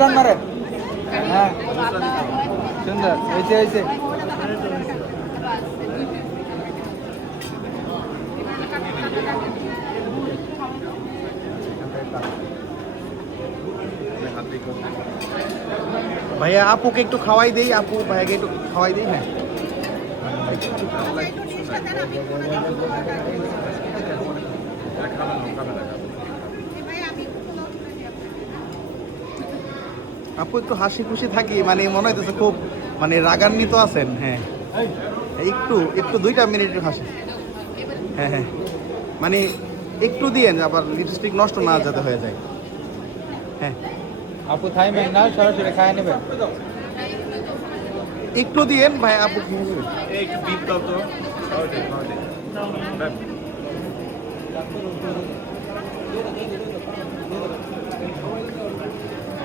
মুসরান মারে হ্যাঁ সুন্দর হয়েছে হয়েছে ভাইয়া আপুকে একটু খাওয়াই দেই, আপু ভাইয়াকে একটু খাওয়াই দেই। হ্যাঁ আপু একটু হাসি খুশি থাকি, মানে মনে হইতেছে খুব মানে রাগান্বিত আছেন। হ্যাঁ একটু একটু 2টা মিনিট হাসি। হ্যাঁ হ্যাঁ মানে একটু দিয়েন, আবার লিপস্টিক নষ্ট না যাতে হয়ে যায়। হ্যাঁ আপু থাইবেন না, সরাসরি খায় নেবেন। একটু দিয়েন ভাই, আপু খেয়ে নেবেন। একটু বিপ দাও তো।